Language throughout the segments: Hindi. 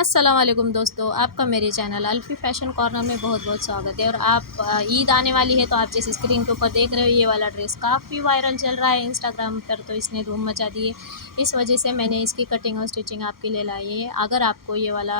अस्सलाम वालेकुम दोस्तों, आपका मेरे चैनल अल्फ़ी फ़ैशन कॉर्नर में बहुत बहुत स्वागत है। और आप ईद आने वाली है तो आप जिस स्क्रीन के ऊपर देख रहे हो ये वाला ड्रेस काफ़ी वायरल चल रहा है इंस्टाग्राम पर, तो इसने धूम मचा दी है। इस वजह से मैंने इसकी कटिंग और स्टिचिंग आपके लिए लाई है। अगर आपको ये वाला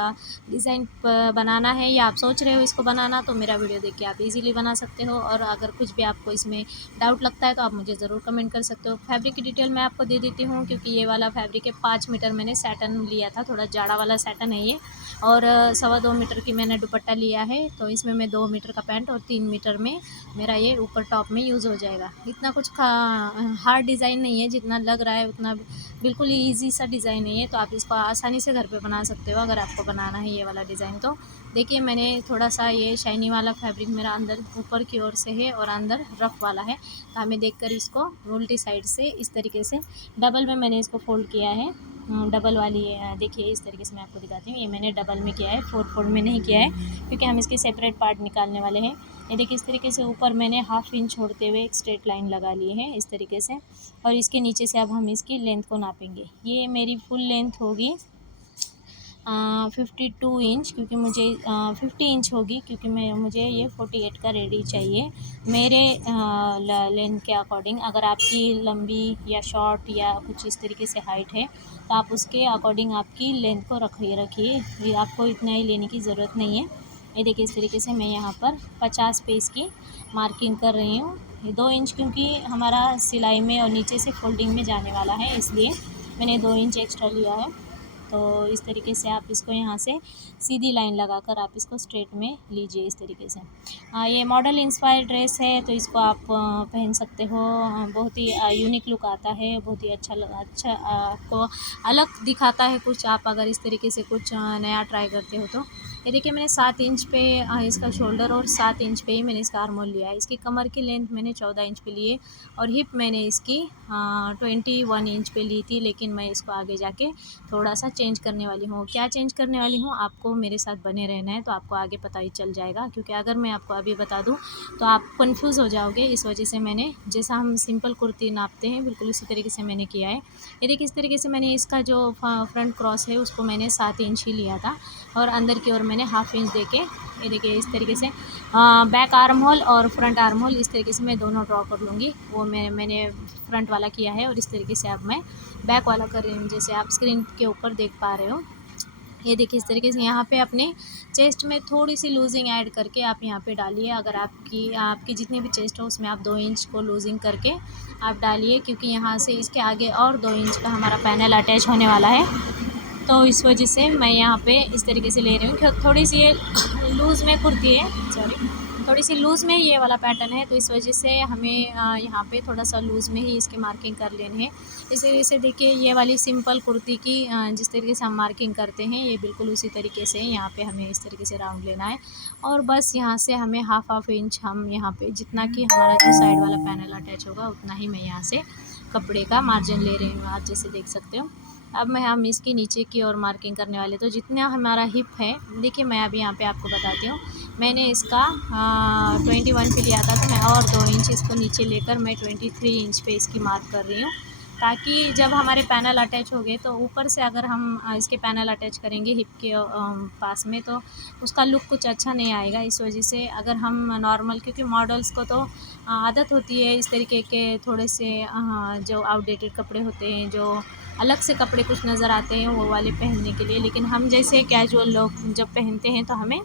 डिज़ाइन बनाना है या आप सोच रहे हो इसको बनाना, तो मेरा वीडियो देख के आप इजीली बना सकते हो। और अगर कुछ भी आपको इसमें डाउट लगता है तो आप मुझे ज़रूर कमेंट कर सकते हो। फैब्रिक की डिटेल मैं आपको दे देती हूँ, क्योंकि ये वाला फैब्रिक है 5 मीटर मैंने सैटन लिया था, थोड़ा जाड़ा वाला सैटन है ये। और 2.25 मीटर की मैंने दुपट्टा लिया है, तो इसमें मैं 2 मीटर का पैंट और 3 मीटर में मेरा ये ऊपर टॉप में यूज़ हो जाएगा। इतना कुछ हार्ड डिज़ाइन नहीं है, जितना लग रहा है उतना बिल्कुल ही ईजी सा डिज़ाइन है ये। तो आप इसको आसानी से घर पे बना सकते हो अगर आपको बनाना है ये वाला डिज़ाइन। तो देखिए, मैंने थोड़ा सा ये शाइनी वाला फैब्रिक मेरा अंदर ऊपर की ओर से है और अंदर रफ वाला है, तो हमें देखकर इसको उल्टी साइड से इस तरीके से डबल में मैंने इसको फोल्ड किया है। डबल वाली देखिए, इस तरीके से मैं आपको दिखाती हूँ। ये मैंने डबल में किया है, 4 फोल्ड में नहीं किया है, क्योंकि हम इसके सेपरेट पार्ट निकालने वाले हैं। ये देखिए, इस तरीके से ऊपर मैंने 1/2 इंच छोड़ते हुए एक स्ट्रेट लाइन लगा ली है इस तरीके से। और इसके नीचे से अब हम इसकी लेंथ को नापेंगे। ये मेरी फुल लेंथ होगी 52 इंच, क्योंकि मुझे 50 इंच होगी, क्योंकि मुझे ये 48 का रेडी चाहिए मेरे लेंथ के अकॉर्डिंग। अगर आपकी लंबी या शॉर्ट या कुछ इस तरीके से हाइट है, तो आप उसके अकॉर्डिंग आपकी लेंथ को रखिए। आपको इतना ही लेने की ज़रूरत नहीं है। ये देखिए, इस तरीके से मैं यहाँ पर 50 पे इसकी मार्किंग कर रही हूँ। 2 इंच, क्योंकि हमारा सिलाई में और नीचे से फोल्डिंग में जाने वाला है, इसलिए मैंने 2 इंच एक्स्ट्रा लिया है। तो इस तरीके से आप इसको यहाँ से सीधी लाइन लगाकर आप इसको स्ट्रेट में लीजिए इस तरीके से। ये मॉडल इंस्पायर ड्रेस है, तो इसको आप पहन सकते हो। बहुत ही यूनिक लुक आता है, बहुत ही अच्छा आपको अलग दिखाता है कुछ, आप अगर इस तरीके से कुछ नया ट्राई करते हो तो। ये देखिए, मैंने 7 इंच पे इसका शोल्डर और 7 इंच पे ही मैंने इसका आर्म होल लिया है। इसकी कमर की लेंथ मैंने 14 इंच पे लिए और हिप मैंने इसकी 21 इंच पे ली थी, लेकिन मैं इसको आगे जाके थोड़ा सा चेंज करने वाली हूँ। क्या चेंज करने वाली हूँ, आपको मेरे साथ बने रहना है, तो आपको आगे पता ही चल जाएगा। क्योंकि अगर मैं आपको अभी बता दूँ तो आप कंफ्यूज हो जाओगे। इस वजह से मैंने, जैसा हम सिंपल कुर्ती नापते हैं, बिल्कुल उसी तरीके से मैंने किया है। ये देखिए, इस तरीके से मैंने इसका जो फ्रंट क्रॉस है उसको मैंने 7 इंच ही लिया था, और अंदर की ओर मैंने 1/2 इंच दे के, ये देखिए इस तरीके से बैक आर्म होल और फ्रंट आर्म होल इस तरीके से मैं दोनों ड्रॉ कर लूँगी। वो मैंने फ्रंट वाला किया है, और इस तरीके से अब मैं बैक वाला कर रही हूँ, जैसे आप स्क्रीन के ऊपर देख पा रहे हो। ये देखिए, इस तरीके से यहाँ पे अपने चेस्ट में थोड़ी सी लूजिंग ऐड करके आप यहाँ पे डालिए। अगर आपकी जितनी भी चेस्ट हो उसमें आप 2 इंच को लूजिंग करके आप डालिए, क्योंकि यहाँ से इसके आगे और 2 इंच का हमारा पैनल अटैच होने वाला है। तो इस वजह से मैं यहाँ पे इस तरीके से ले रही हूँ कि थोड़ी सी ये लूज़ में कुर्ती है, सॉरी, थोड़ी सी लूज़ में ये वाला पैटर्न है, तो इस वजह से हमें यहाँ पे थोड़ा सा लूज़ में ही इसकी मार्किंग कर लेनी है। इस तरीके से देखिए, ये वाली सिंपल कुर्ती की जिस तरीके से हम मार्किंग करते हैं, ये बिल्कुल उसी तरीके से यहाँ पे हमें इस तरीके से राउंड लेना है। और बस यहाँ से हमें हाफ इंच, हम यहाँ पे जितना कि हमारा जो साइड वाला पैनल अटैच होगा उतना ही मैं यहाँ से कपड़े का मार्जिन ले रही हूँ, आप जैसे देख सकते हो। अब हम इसकी नीचे की ओर मार्किंग करने वाले, तो जितना हमारा हिप है, देखिए मैं अभी यहाँ पे आपको बताती हूँ। मैंने इसका 21 पे लिया था, तो मैं और 2 इंच इसको नीचे लेकर मैं 23 इंच पे इसकी मार्क कर रही हूँ, ताकि जब हमारे पैनल अटैच हो गए तो ऊपर से अगर हम इसके पैनल अटैच करेंगे हिप के पास में, तो उसका लुक कुछ अच्छा नहीं आएगा। इस वजह से अगर हम नॉर्मल, क्योंकि मॉडल्स को तो आदत होती है इस तरीके के थोड़े से जो आउटडेटेड कपड़े होते हैं, जो अलग से कपड़े कुछ नज़र आते हैं वो वाले पहनने के लिए, लेकिन हम जैसे कैजुअल लोग जब पहनते हैं तो हमें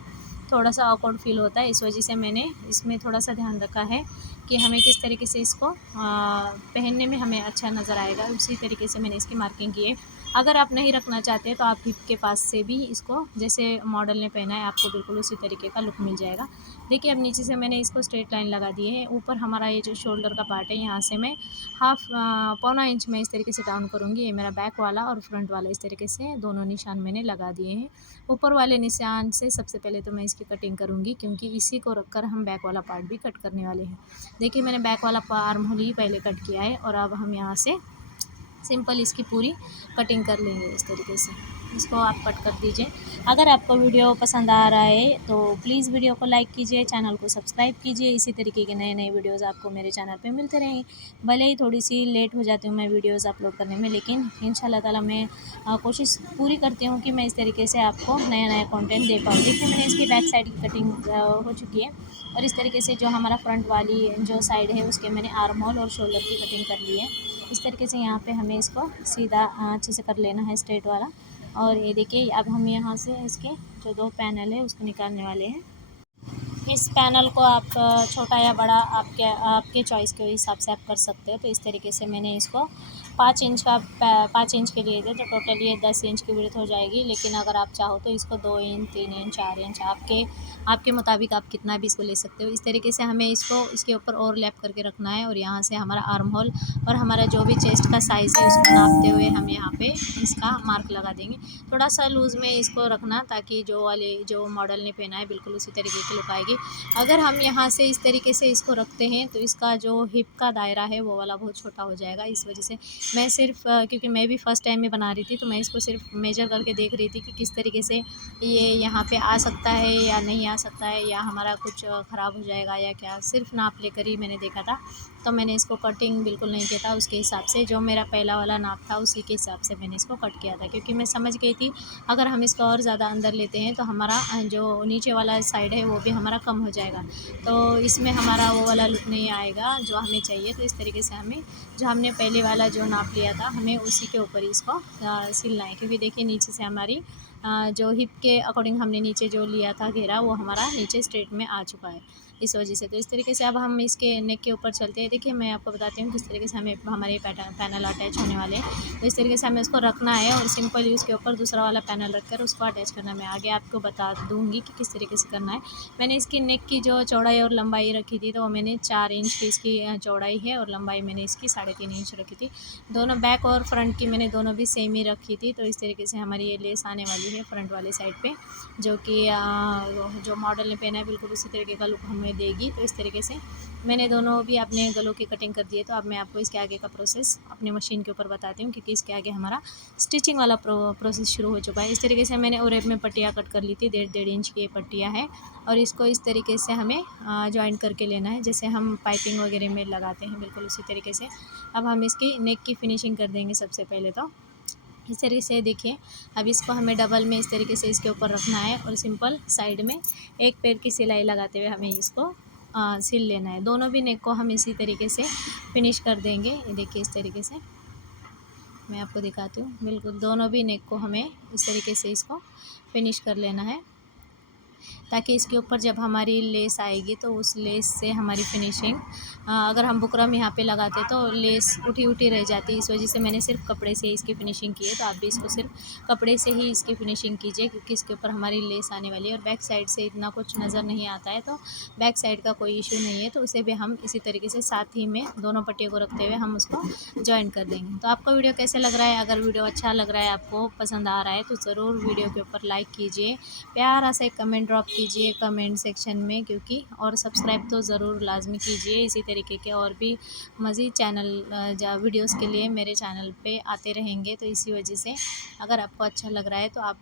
थोड़ा सा ऑकवर्ड फील होता है। इस वजह से मैंने इसमें थोड़ा सा ध्यान रखा है कि हमें किस तरीके से इसको पहनने में हमें अच्छा नज़र आएगा, उसी तरीके से मैंने इसकी मार्किंग की है। अगर आप नहीं रखना चाहते तो आप हिप के पास से भी इसको, जैसे मॉडल ने पहना है, आपको बिल्कुल उसी तरीके का लुक मिल जाएगा। देखिए, अब नीचे से मैंने इसको स्ट्रेट लाइन लगा दी है। ऊपर हमारा ये जो शोल्डर का पार्ट है, यहाँ से मैं पौना इंच में इस तरीके से डाउन करूँगी। ये मेरा बैक वाला और फ्रंट वाला इस तरीके से दोनों निशान मैंने लगा दिए हैं। ऊपर वाले निशान से सबसे पहले तो मैं इसकी कटिंग करूँगी, क्योंकि इसी को रखकर हम बैक वाला पार्ट भी कट करने वाले हैं। देखिए, मैंने बैक वाला आर्म होल ही पहले कट किया है, और अब हम यहाँ से सिंपल इसकी पूरी कटिंग कर लेंगे इस तरीके से। इसको आप कट कर दीजिए। अगर आपको वीडियो पसंद आ रहा है तो प्लीज़ वीडियो को लाइक कीजिए, चैनल को सब्सक्राइब कीजिए। इसी तरीके के नए नए वीडियोस आपको मेरे चैनल पे मिलते रहेंगे। भले ही थोड़ी सी लेट हो जाती हूँ मैं वीडियोस अपलोड करने में, लेकिन इंशाल्लाह ताला मैं कोशिश पूरी करती हूँ कि मैं इस तरीके से आपको नया नया कंटेंट दे पाऊँ। देखिए मैंने इसकी बैक साइड की कटिंग हो चुकी है, और इस तरीके से जो हमारा फ्रंट वाली जो साइड है उसके मैंने आर्म होल और शोल्डर की कटिंग कर ली है। इस तरीके से यहाँ पे हमें इसको सीधा अच्छे से कर लेना है, स्ट्रेट वाला। और ये देखिए अब हम यहाँ से इसके जो 2 पैनल है उसको निकालने वाले हैं। इस पैनल को आप छोटा या बड़ा आपके चॉइस के हिसाब से आप कर सकते हो। तो इस तरीके से मैंने इसको 5 इंच का 5 इंच के लिए थे, तो टोटल ये 10 इंच की विड्थ हो जाएगी। लेकिन अगर आप चाहो तो इसको 2 इंच 3 इंच 4 इंच आपके मुताबिक आप कितना भी इसको ले सकते हो। इस तरीके से हमें इसको इसके ऊपर ओवरलैप करके रखना है, और यहाँ से हमारा आर्म होल और हमारा जो भी चेस्ट का साइज़ है उसको नापते हुए हम यहाँ पे इसका मार्क लगा देंगे। थोड़ा सा लूज़ में इसको रखना, ताकि जो मॉडल ने पहना है बिल्कुल उसी तरीके की लुक आएगी। अगर हम यहाँ से इस तरीके से इसको रखते हैं तो इसका जो हिप का दायरा है वो वाला बहुत छोटा हो जाएगा। इस वजह से मैं सिर्फ क्योंकि मैं भी फ़र्स्ट टाइम में बना रही थी, तो मैं इसको सिर्फ मेजर करके देख रही थी कि किस तरीके से ये यहाँ पे आ सकता है या नहीं आ सकता है, या हमारा कुछ ख़राब हो जाएगा या क्या। सिर्फ नाप लेकर ही मैंने देखा था, तो मैंने इसको कटिंग बिल्कुल नहीं किया था। उसके हिसाब से जो मेरा पहला वाला नाप था उसी के हिसाब से मैंने इसको कट किया था, क्योंकि मैं समझ गई थी अगर हम इसको और ज़्यादा अंदर लेते हैं तो हमारा जो नीचे वाला साइड है वो भी हमारा कम हो जाएगा, तो इसमें हमारा वो वाला लुक नहीं आएगा जो हमें चाहिए। तो इस तरीके से हमें जो हमने पहले वाला जो नाप लिया था हमें उसी के ऊपर इसको सिलना है, क्योंकि देखिए नीचे से हमारी जो हिप के अकॉर्डिंग हमने नीचे जो लिया था घेरा वो हमारा नीचे स्ट्रेट में आ चुका है, इस वजह से। तो इस तरीके से अब हम इसके नेक के ऊपर चलते हैं। देखिए मैं आपको बताती हूँ किस तरीके से हमें हमारे पैनल अटैच होने वाले हैं। तो इस तरीके से हमें उसको रखना है, और सिंपली उसके ऊपर दूसरा वाला पैनल रखकर उसको अटैच करना। मैं आगे आपको बता दूँगी कि किस तरीके से करना है। मैंने इसकी नेक की जो चौड़ाई और लंबाई रखी थी, तो मैंने 4 इंच की इसकी चौड़ाई है, और लंबाई मैंने इसकी 3.5 इंच रखी थी। दोनों बैक और फ्रंट की मैंने दोनों भी सेम ही रखी थी। तो इस तरीके से हमारी ये लेस आने वाली है फ्रंट वाले साइड पे, जो कि जो मॉडल ने पहना है बिल्कुल उसी तरीके का लुक हमें देगी। तो इस तरीके से मैंने दोनों भी अपने गलों की कटिंग कर दी है। तो अब मैं आपको इसके आगे का प्रोसेस अपनी मशीन के ऊपर बताती हूँ, क्योंकि इसके आगे हमारा स्टिचिंग वाला प्रोसेस शुरू हो चुका है। इस तरीके से मैंने ओरेब में पट्टियाँ कट कर ली थी, 1.5 इंच की ये पट्टियाँ हैं, और इसको इस तरीके से हमें जॉइन करके लेना है, जैसे हम पाइपिंग वगैरह में लगाते हैं बिल्कुल उसी तरीके से। अब हम इसकी नेक की फिनिशिंग कर देंगे सबसे पहले। तो इस तरीके से देखिए अब इसको हमें डबल में इस तरीके से इसके ऊपर रखना है, और सिंपल साइड में एक पैर की सिलाई लगाते हुए हमें इसको सिल लेना है। दोनों भी नेक को हम इसी तरीके से फिनिश कर देंगे। ये देखिए इस तरीके से मैं आपको दिखाती हूँ। बिल्कुल दोनों भी नेक को हमें इस तरीके से इसको फिनिश कर लेना है, ताकि इसके ऊपर जब हमारी लेस आएगी तो उस लेस से हमारी फिनिशिंग, अगर हम बुकरम यहाँ पे लगाते तो लेस उठी उठी रह जाती। इस वजह से मैंने सिर्फ कपड़े से इसकी फिनिशिंग की है। तो आप भी इसको सिर्फ कपड़े से ही इसकी फिनिशिंग कीजिए, क्योंकि इसके ऊपर हमारी लेस आने वाली है। और बैक साइड से इतना कुछ नज़र नहीं आता है, तो बैक साइड का कोई इशू नहीं है। तो उसे भी हम इसी तरीके से साथ ही में दोनों पट्टियों को रखते हुए हम उसको जॉइन कर देंगे। तो आपको वीडियो कैसे लग रहा है? अगर वीडियो अच्छा लग रहा है, आपको पसंद आ रहा है, तो ज़रूर वीडियो के ऊपर लाइक कीजिए, प्यारा सा एक कमेंट ड्रॉप कीजिए कमेंट सेक्शन में, क्योंकि और सब्सक्राइब तो ज़रूर लाजमी कीजिए। इसी तरीके के और भी मज़ीद वीडियोस के लिए मेरे चैनल पे आते रहेंगे। तो इसी वजह से अगर आपको अच्छा लग रहा है तो आप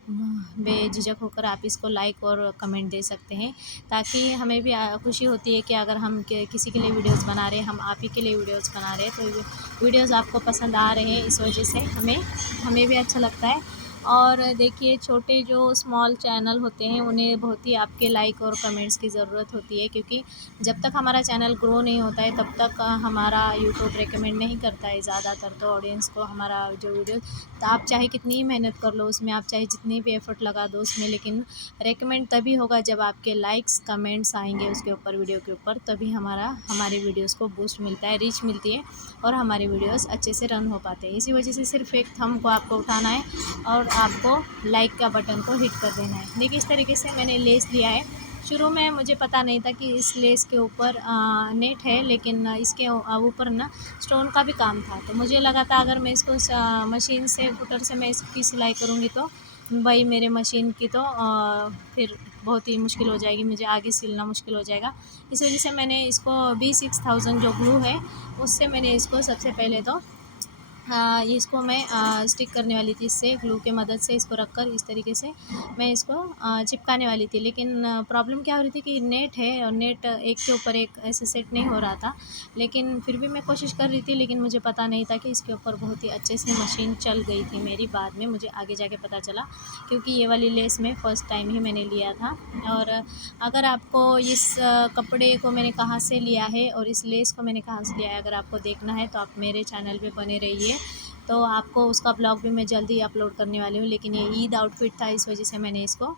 बेझिझक होकर आप इसको लाइक और कमेंट दे सकते हैं, ताकि हमें भी खुशी होती है कि अगर हम किसी के लिए वीडियोस बना रहे हैं, हम आप ही के लिए वीडियोस बना रहे हैं, तो वीडियोस आपको पसंद आ रहे हैं। इस वजह से हमें भी अच्छा लगता है। और देखिए छोटे जो स्मॉल चैनल होते हैं उन्हें बहुत ही आपके लाइक और कमेंट्स की ज़रूरत होती है, क्योंकि जब तक हमारा चैनल ग्रो नहीं होता है तब तक हमारा यूट्यूब रेकमेंड नहीं करता है ज़्यादातर तो ऑडियंस को हमारा जो वीडियो। तो आप चाहे कितनी ही मेहनत कर लो उसमें, आप चाहे जितनी भी एफ़र्ट लगा दो उसमें, लेकिन रेकमेंड तभी होगा जब आपके लाइक्स कमेंट्स आएंगे उसके ऊपर, वीडियो के ऊपर, तभी हमारे वीडियोज़ को बूस्ट मिलता है, रीच मिलती है, और हमारे वीडियोज़ अच्छे से रन हो पाते हैं। इसी वजह से सिर्फ एक थंब को आपको उठाना है और आपको लाइक का बटन को हिट कर देना है। देखिए इस तरीके से मैंने लेस लिया है। शुरू में मुझे पता नहीं था कि इस लेस के ऊपर नेट है, लेकिन इसके ऊपर ना स्टोन का भी काम था। तो मुझे लगा था अगर मैं इसको मशीन से फुटर से मैं इसकी सिलाई करूँगी तो भाई मेरे मशीन की तो फिर बहुत ही मुश्किल हो जाएगी, मुझे आगे सिलना मुश्किल हो जाएगा। इस वजह से मैंने इसको B6000 जो ग्लू है उससे मैंने इसको सबसे पहले तो इसको मैं स्टिक करने वाली थी, इससे ग्लू के मदद से इसको रखकर इस तरीके से मैं इसको चिपकाने वाली थी। लेकिन प्रॉब्लम क्या हो रही थी कि नेट है और नेट एक के ऊपर एक ऐसे सेट नहीं हो रहा था। लेकिन फिर भी मैं कोशिश कर रही थी, लेकिन मुझे पता नहीं था कि इसके ऊपर बहुत ही अच्छे से मशीन चल गई थी मेरी। बाद में मुझे आगे जाके पता चला, क्योंकि ये वाली लेस मैं फ़र्स्ट टाइम ही मैंने लिया था। और अगर आपको इस कपड़े को मैंने कहाँ से लिया है और इस लेस को मैंने कहाँ से लिया है, अगर आपको देखना है तो आप मेरे चैनल पे बने रहिए। तो आपको उसका ब्लॉग भी मैं जल्दी अपलोड करने वाली हूँ। लेकिन ये ईद आउटफिट था, इस वजह से मैंने इसको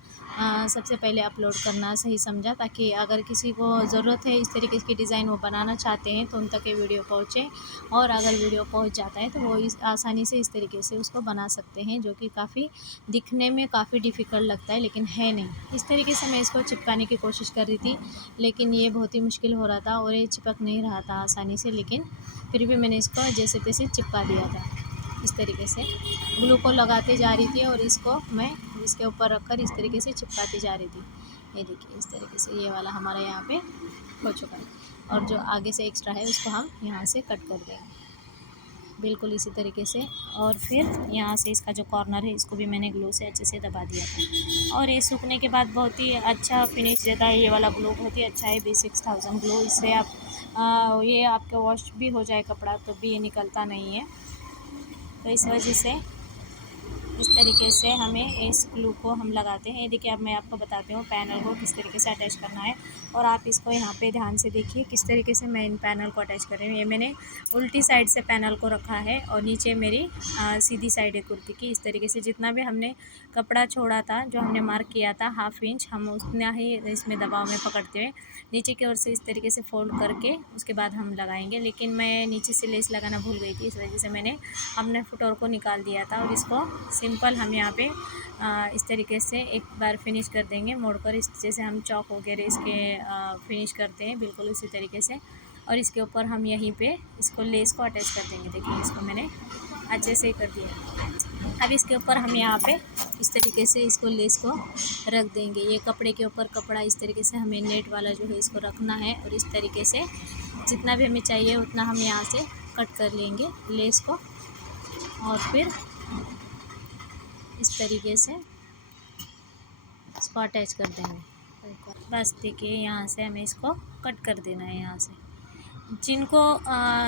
सबसे पहले अपलोड करना सही समझा, ताकि अगर किसी को ज़रूरत है इस तरीके की डिज़ाइन वो बनाना चाहते हैं तो उन तक ये वीडियो पहुँचे। और अगर वीडियो पहुँच जाता है तो वो इस आसानी से इस तरीके से उसको बना सकते हैं, जो कि काफ़ी दिखने में काफ़ी डिफ़िकल्ट लगता है, लेकिन है नहीं। इस तरीके से मैं इसको चिपकाने की कोशिश कर रही थी, लेकिन ये बहुत ही मुश्किल हो रहा था और ये चिपक नहीं रहा था आसानी से। लेकिन फिर भी मैंने इसको जैसे तैसे चिपका दिया था। इस तरीके से ग्लू को लगाते जा रही थी और इसको मैं इसके ऊपर रखकर इस तरीके से चिपकाती जा रही थी। ये देखिए, इस तरीके से ये वाला हमारा यहाँ पे हो चुका है। और जो आगे से एक्स्ट्रा है उसको हम यहाँ से कट कर देंगे, बिल्कुल इसी तरीके से। और फिर यहाँ से इसका जो कॉर्नर है इसको भी मैंने ग्लू से अच्छे से दबा दिया था। और ये सूखने के बाद बहुत ही अच्छा फिनिश देता है। ये वाला ग्लू बहुत ही अच्छा है, B6000 ग्लू। इससे आप ये आपका वॉश भी हो जाए कपड़ा तो भी ये निकलता नहीं है। तो इस वजह से इस तरीके से हमें इस ग्लू को हम लगाते हैं। ये देखिए, अब मैं आपको बताती हूँ पैनल को किस तरीके से अटैच करना है। और आप इसको यहाँ पे ध्यान से देखिए किस तरीके से मैं इन पैनल को अटैच कर रही हूँ। ये मैंने उल्टी साइड से पैनल को रखा है और नीचे मेरी सीधी साइड है कुर्ती की। इस तरीके से जितना भी हमने कपड़ा छोड़ा था, जो हमने मार्क किया था 1/2 इंच, हम उतना ही इसमें दबाव में पकड़ते हुए नीचे की ओर से इस तरीके से फोल्ड करके उसके बाद हम लगाएंगे। लेकिन मैं नीचे से लेस लगाना भूल गई थी, इस वजह से मैंने अपने फुटोर को निकाल दिया था। और इसको सिंपल हम यहाँ पे इस तरीके से एक बार फिनिश कर देंगे मोड़कर, इस जैसे हम चौक वगैरह इसके फिनिश करते हैं, बिल्कुल उसी तरीके से। और इसके ऊपर हम यहीं पे इसको लेस को अटैच कर देंगे। देखिए, इसको मैंने अच्छे से कर दिया। अब इसके ऊपर हम यहाँ पे इस तरीके से इसको लेस को रख देंगे। ये कपड़े के ऊपर कपड़ा इस तरीके से हमें नेट वाला जो है इसको रखना है। और इस तरीके से जितना भी हमें चाहिए उतना हम यहाँ से कट कर लेंगे लेस को। और फिर इस तरीके से इसको अटैच कर देंगे। बस देखिए, यहाँ से हमें इसको कट कर देना है। यहाँ से जिनको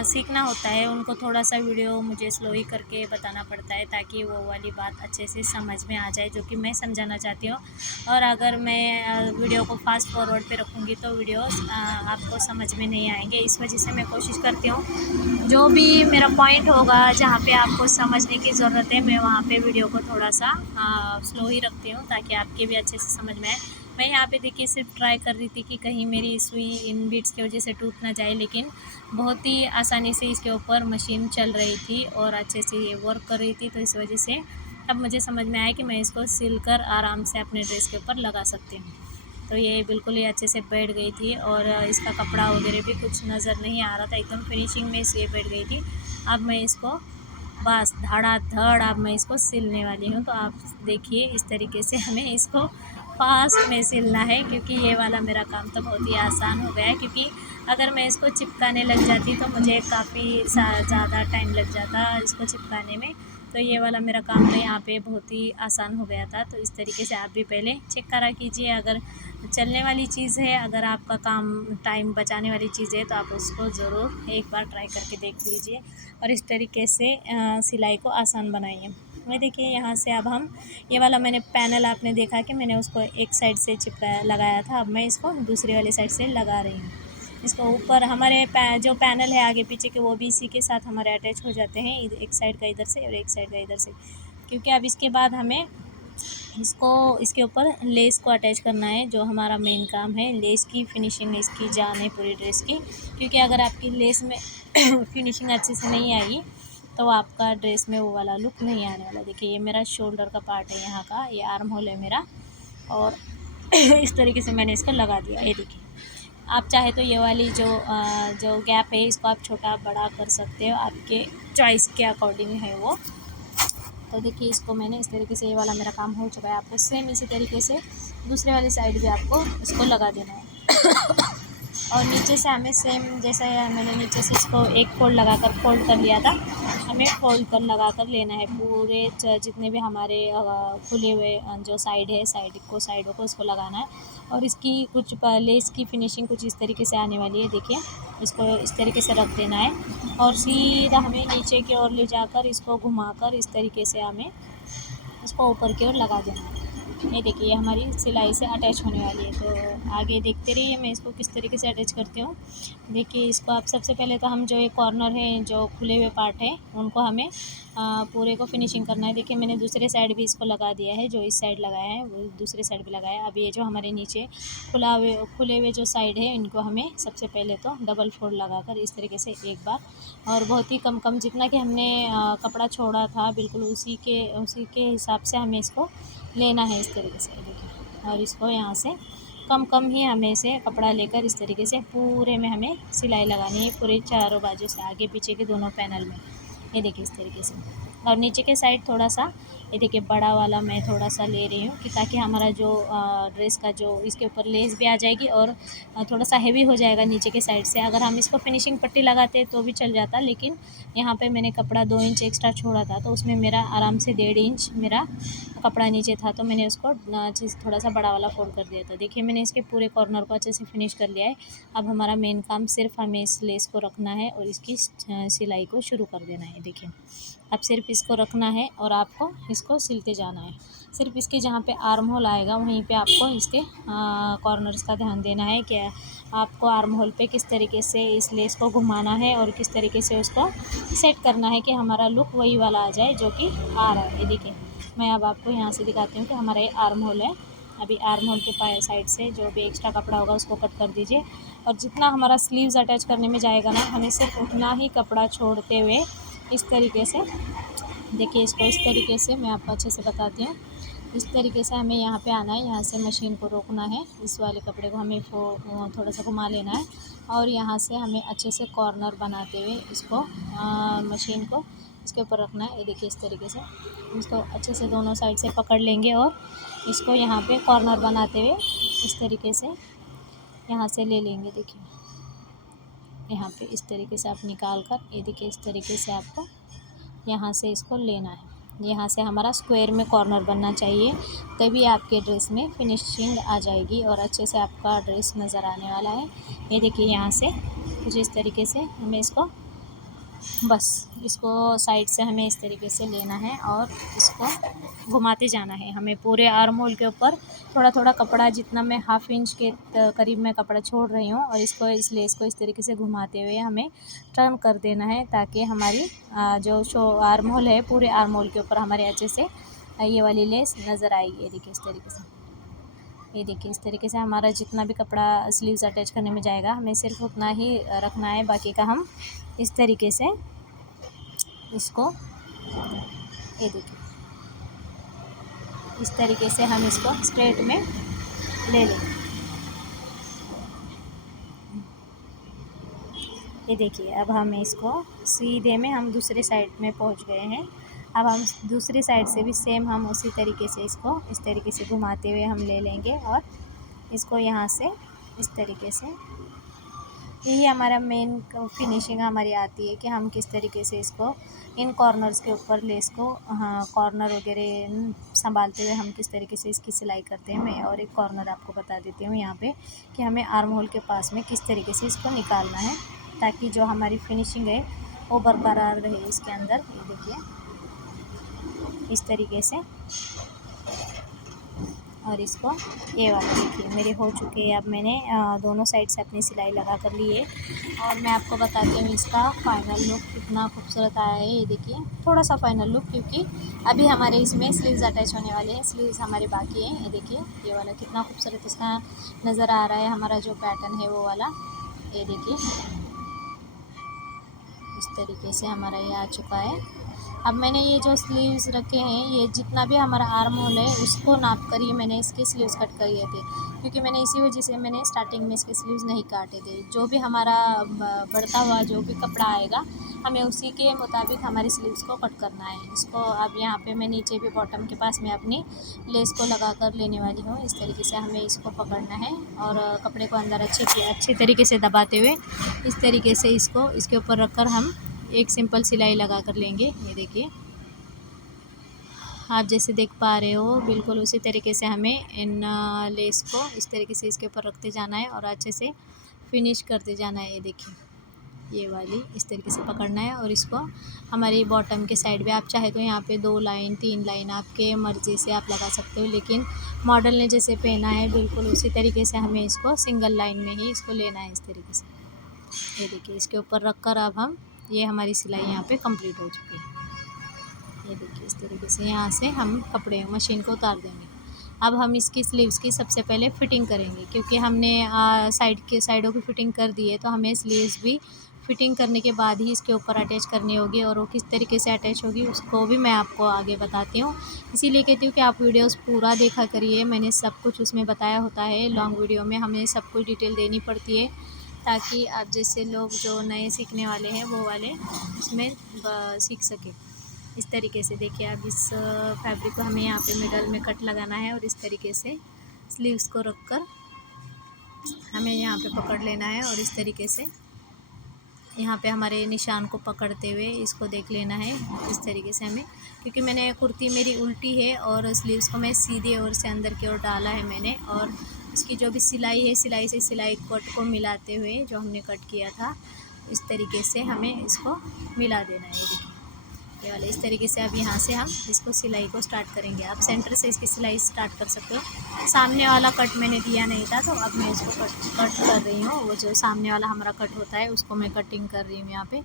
सीखना होता है उनको थोड़ा सा वीडियो मुझे स्लो ही करके बताना पड़ता है, ताकि वो वाली बात अच्छे से समझ में आ जाए जो कि मैं समझाना चाहती हूँ। और अगर मैं वीडियो को फास्ट फॉरवर्ड पे रखूँगी तो वीडियोस आपको समझ में नहीं आएंगे। इस वजह से मैं कोशिश करती हूँ जो भी मेरा पॉइंट होगा जहाँ पे आपको समझने की ज़रूरत है, मैं वहाँ पे वीडियो को थोड़ा सा स्लो ही रखती हूँ, ताकि आपके भी अच्छे से समझ में आए। मैं यहाँ पे देखिए सिर्फ ट्राई कर रही थी कि कहीं मेरी सुई इन बीट्स की वजह से टूट ना जाए, लेकिन बहुत ही आसानी से इसके ऊपर मशीन चल रही थी और अच्छे से ये वर्क कर रही थी। तो इस वजह से अब मुझे समझ में आया कि मैं इसको सिलकर आराम से अपने ड्रेस के ऊपर लगा सकती हूँ। तो ये बिल्कुल ही अच्छे से बैठ गई थी और इसका कपड़ा वगैरह भी कुछ नज़र नहीं आ रहा था, एकदम फिनिशिंग में इसलिए बैठ गई थी। अब मैं इसको बस धड़ाधड़ अब मैं इसको सिलने वाली हूँ। तो आप देखिए, इस तरीके से हमें इसको फास्ट में सिलना है, क्योंकि ये वाला मेरा काम तो बहुत ही आसान हो गया है। क्योंकि अगर मैं इसको चिपकाने लग जाती तो मुझे काफ़ी ज़्यादा टाइम लग जाता इसको चिपकाने में। तो ये वाला मेरा काम तो यहाँ पे बहुत ही आसान हो गया था। तो इस तरीके से आप भी पहले चेक करा कीजिए। अगर चलने वाली चीज़ है, अगर आपका काम टाइम बचाने वाली चीज़ है, तो आप उसको ज़रूर एक बार ट्राई करके देख लीजिए और इस तरीके से सिलाई को आसान बनाइए। मैं देखिए, यहाँ से अब हम ये वाला मैंने पैनल आपने देखा कि मैंने उसको एक साइड से चिपकाया लगाया था, अब मैं इसको दूसरी वाली साइड से लगा रही हूँ। इसको ऊपर हमारे जो पैनल है आगे पीछे के, वो भी इसी के साथ हमारे अटैच हो जाते हैं, एक साइड का इधर से और एक साइड का इधर से। क्योंकि अब इसके बाद हमें इसको इसके ऊपर लेस को अटैच करना है, जो हमारा मेन काम है। लेस की फिनिशिंग इसकी जान है पूरी ड्रेस की, क्योंकि अगर आपकी लेस में फिनिशिंग अच्छे से नहीं आएगी तो आपका ड्रेस में वो वाला लुक नहीं आने वाला। देखिए, ये मेरा शोल्डर का पार्ट है, यहाँ का ये आर्म होल है मेरा। और इस तरीके से मैंने इसको लगा दिया। ये देखिए, आप चाहे तो ये वाली जो गैप है इसको आप छोटा बड़ा कर सकते हो, आपके चॉइस के अकॉर्डिंग है वो। तो देखिए, इसको मैंने इस तरीके से, ये वाला मेरा काम हो चुका है। आपको सेम इसी तरीके से दूसरे वाली साइड भी आपको इसको लगा देना है। और नीचे से हमें सेम जैसे मैंने नीचे से इसको एक फोल्ड लगाकर फोल्ड कर लिया था, अब हमें खोल कर लगा कर लेना है पूरे जितने भी हमारे खुले हुए जो साइडों को इसको लगाना है। और इसकी कुछ लेस की फिनिशिंग कुछ इस तरीके से आने वाली है। देखिए इसको इस तरीके से रख देना है और सीधा हमें नीचे की ओर ले जाकर इसको घुमाकर इस तरीके से हमें इसको ऊपर की ओर लगा देना है। ये देखिए ये हमारी सिलाई से अटैच होने वाली है। तो आगे देखते रहिए मैं इसको किस तरीके से अटैच करती हूँ। देखिए इसको आप सबसे पहले तो हम जो ये कॉर्नर है जो खुले हुए पार्ट हैं उनको हमें पूरे को फिनिशिंग करना है। देखिए मैंने दूसरे साइड भी इसको लगा दिया है, जो इस साइड लगाया है वो दूसरे साइड भी लगाया है। अब ये जो हमारे नीचे खुले हुए जो साइड है इनको हमें सबसे पहले तो डबल फोल्ड लगाकर इस तरीके से एक बार, और बहुत ही कम जितना कि हमने कपड़ा छोड़ा था बिल्कुल उसी के हिसाब से हमें इसको लेना है इस तरीके से। देखिए और इसको यहाँ से कम ही हमें से कपड़ा लेकर इस तरीके से पूरे में हमें सिलाई लगानी है, पूरे चारों बाजू से आगे पीछे के दोनों पैनल में। ये देखिए इस तरीके से। और नीचे के साइड थोड़ा सा ये देखिए बड़ा वाला मैं थोड़ा सा ले रही हूँ कि ताकि हमारा जो ड्रेस का जो इसके ऊपर लेस भी आ जाएगी और थोड़ा सा हेवी हो जाएगा नीचे के साइड से। अगर हम इसको फिनिशिंग पट्टी लगाते तो भी चल जाता, लेकिन यहाँ पे मैंने कपड़ा 2 इंच एक्स्ट्रा छोड़ा था तो उसमें मेरा आराम से 1.5 इंच मेरा कपड़ा नीचे था, तो मैंने उसको अच्छे से थोड़ा सा बड़ा वाला फोल्ड कर दिया था। देखिए मैंने इसके पूरे कॉर्नर को अच्छे से फिनिश कर लिया है। अब हमारा मेन काम सिर्फ हमें इस लेस को रखना है और इसकी सिलाई को शुरू कर देना है। देखिए अब सिर्फ इसको रखना है और आपको इसको सिलते जाना है। सिर्फ इसके जहाँ पे आर्म होल आएगा वहीं पे आपको इसके कॉर्नर्स का ध्यान देना है कि आपको आर्म होल पे किस तरीके से इस लेस को घुमाना है और किस तरीके से उसको सेट करना है कि हमारा लुक वही वाला आ जाए जो कि आ रहा है। ये देखिए मैं अब आपको यहाँ से दिखाती हूँ कि हमारा ये आर्म होल है। अभी आर्म होल के साइड से जो भी एक्स्ट्रा कपड़ा होगा उसको कट कर दीजिए और जितना हमारा स्लीव्स अटैच करने में जाएगा ना हमें सिर्फ उतना ही कपड़ा छोड़ते हुए इस तरीके से, देखिए इसको इस तरीके से मैं आपको अच्छे से बताती हूँ। इस तरीके से हमें यहाँ पे आना है, यहाँ से मशीन को रोकना है, इस वाले कपड़े को हमें थोड़ा सा घुमा लेना है और यहाँ से हमें अच्छे से कॉर्नर बनाते हुए इसको मशीन को इसके ऊपर रखना है। ये देखिए इस तरीके से इसको अच्छे से दोनों साइड से पकड़ लेंगे और इसको यहाँ पे कॉर्नर बनाते हुए इस तरीके से यहाँ से ले लेंगे। देखिए यहाँ पे इस तरीके से आप निकाल कर, ये देखिए इस तरीके से आपको यहाँ से इसको लेना है। यहाँ से हमारा स्क्वायर में कॉर्नर बनना चाहिए, तभी आपके ड्रेस में फिनिशिंग आ जाएगी और अच्छे से आपका ड्रेस नज़र आने वाला है। ये देखिए यहाँ से कुछ इस तरीके से हमें इसको साइड से हमें इस तरीके से लेना है और इसको घुमाते जाना है। हमें पूरे आर्म होल के ऊपर थोड़ा थोड़ा कपड़ा, जितना मैं हाफ इंच के करीब मैं कपड़ा छोड़ रही हूँ, और इसको इस लेस को इस तरीके से घुमाते हुए हमें टर्न कर देना है ताकि हमारी जो आर्म होल है पूरे आर्म होल के ऊपर हमारे अच्छे से ये वाली लेस नज़र आएगी। ये देखिए इस तरीके से, ये देखिए इस तरीके से हमारा जितना भी कपड़ा स्लीव्स अटैच करने में जाएगा हमें सिर्फ उतना ही रखना है, बाकी का हम इस तरीके से इसको, ये देखिए इस तरीके से हम इसको स्ट्रेट में ले लेंगे। ये देखिए अब हम इसको सीधे में हम दूसरे साइड में पहुंच गए हैं। अब हम दूसरी साइड से भी सेम हम उसी तरीके से इसको इस तरीके से घुमाते हुए हम ले लेंगे और इसको यहाँ से इस तरीके से, यही हमारा मेन फिनिशिंग हमारी आती है कि हम किस तरीके से इसको इन कॉर्नर्स के ऊपर लेस को कॉर्नर वगैरह संभालते हुए हम किस तरीके से इसकी सिलाई करते हैं। मैं और एक कॉर्नर आपको बता देती हूँ यहाँ पे कि हमें आर्म होल के पास में किस तरीके से इसको निकालना है ताकि जो हमारी फिनिशिंग है वो बरकरार रहे इसके अंदर। ये देखिए इस तरीके से, और इसको ये वाला देखिए मेरे हो चुके हैं। अब मैंने दोनों साइड से अपनी सिलाई लगा कर ली है और मैं आपको बताती हूँ इसका फ़ाइनल लुक कितना खूबसूरत आया है। ये देखिए थोड़ा सा फ़ाइनल लुक, क्योंकि अभी हमारे इसमें स्लीव्स अटैच होने वाले हैं, स्लीव्स हमारे बाकी हैं। ये देखिए ये वाला कितना खूबसूरत इसका नज़र आ रहा है, हमारा जो पैटर्न है वो वाला। ये देखिए इस तरीके से हमारा ये आ चुका है। अब मैंने ये जो स्लीव्स रखे हैं, ये जितना भी हमारा आर्म होल है उसको नाप कर ही मैंने इसके स्लीव्स कट किए थे, क्योंकि मैंने इसी वजह से मैंने स्टार्टिंग में इसके स्लीव्स नहीं काटे थे। जो भी हमारा बढ़ता हुआ जो भी कपड़ा आएगा हमें उसी के मुताबिक हमारी स्लीव्स को कट करना है। इसको अब यहाँ पे मैं नीचे भी बॉटम के पास में अपनी लेस को लगा कर लेने वाली हूँ। इस तरीके से हमें इसको पकड़ना है और कपड़े को अंदर अच्छे तरीके से दबाते हुए इस तरीके से इसको इसके ऊपर रख कर हम एक सिंपल सिलाई लगा कर लेंगे। ये देखिए आप जैसे देख पा रहे हो, बिल्कुल उसी तरीके से हमें इन लेस को इस तरीके से इसके ऊपर रखते जाना है और अच्छे से फिनिश करते जाना है। ये देखिए ये वाली इस तरीके से पकड़ना है और इसको हमारी बॉटम के साइड पे आप चाहे तो यहाँ पे 2 लाइन 3 लाइन आपके मर्ज़ी से आप लगा सकते हो, लेकिन मॉडल ने जैसे पहना है बिल्कुल उसी तरीके से हमें इसको सिंगल लाइन में ही इसको लेना है इस तरीके से। ये देखिए इसके ऊपर रख कर अब हम ये हमारी सिलाई यहाँ पे कंप्लीट हो चुकी है। ये देखिए इस तरीके से यहाँ से हम कपड़े मशीन को उतार देंगे। अब हम इसकी स्लीव्स की सबसे पहले फ़िटिंग करेंगे, क्योंकि हमने साइडों की फ़िटिंग कर दी है, तो हमें स्लीव्स भी फ़िटिंग करने के बाद ही इसके ऊपर अटैच करनी होगी और वो किस तरीके से अटैच होगी उसको भी मैं आपको आगे बताती हूँ। इसीलिए कहती हूँ कि आप वीडियोस पूरा देखा करिए, मैंने सब कुछ उसमें बताया होता है। लॉन्ग वीडियो में हमें सब कुछ डिटेल देनी पड़ती है, ताकि आप जैसे लोग जो नए सीखने वाले हैं वो वाले उसमें सीख सकें। इस तरीके से देखिए अब इस फैब्रिक को हमें यहाँ पे मिडल में कट लगाना है और इस तरीके से स्लीव्स को रखकर हमें यहाँ पे पकड़ लेना है और इस तरीके से यहाँ पे हमारे निशान को पकड़ते हुए इसको देख लेना है। इस तरीके से हमें, क्योंकि मैंने कुर्ती मेरी उल्टी है और स्लीव्स को मैं सीधे ओर से अंदर की ओर डाला है मैंने, और इसकी जो भी सिलाई है सिलाई से सिलाई कट को मिलाते हुए जो हमने कट किया था इस तरीके से हमें इसको मिला देना है। ये देखिए ये वाले इस तरीके से अब यहाँ से हम इसको सिलाई को स्टार्ट करेंगे। आप सेंटर से इसकी सिलाई स्टार्ट कर सकते हो। सामने वाला कट मैंने दिया नहीं था, तो अब मैं इसको कट कर रही हूँ। वो जो सामने वाला हमारा कट होता है उसको मैं कटिंग कर रही हूँ यहाँ पे।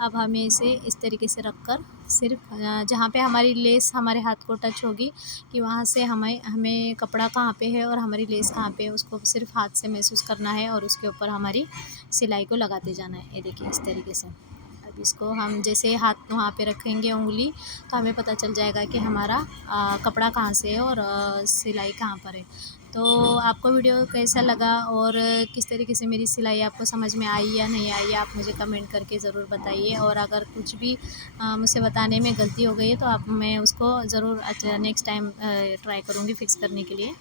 अब हमें इसे इस तरीके से रख कर सिर्फ जहाँ पे हमारी लेस हमारे हाथ को टच होगी कि वहाँ से हमें कपड़ा कहाँ पे है और हमारी लेस कहाँ पे है उसको सिर्फ हाथ से महसूस करना है और उसके ऊपर हमारी सिलाई को लगाते जाना है। ये देखिए इस तरीके से अब इसको हम जैसे हाथ वहाँ पे रखेंगे उंगली, तो हमें पता चल जाएगा कि हमारा कपड़ा कहाँ से है और सिलाई कहाँ पर है। तो आपको वीडियो कैसा लगा और किस तरीके से मेरी सिलाई आपको समझ में आई या नहीं आई, आप मुझे कमेंट करके ज़रूर बताइए। और अगर कुछ भी मुझसे बताने में गलती हो गई है तो मैं उसको ज़रूर नेक्स्ट टाइम ट्राई करूँगी फिक्स करने के लिए।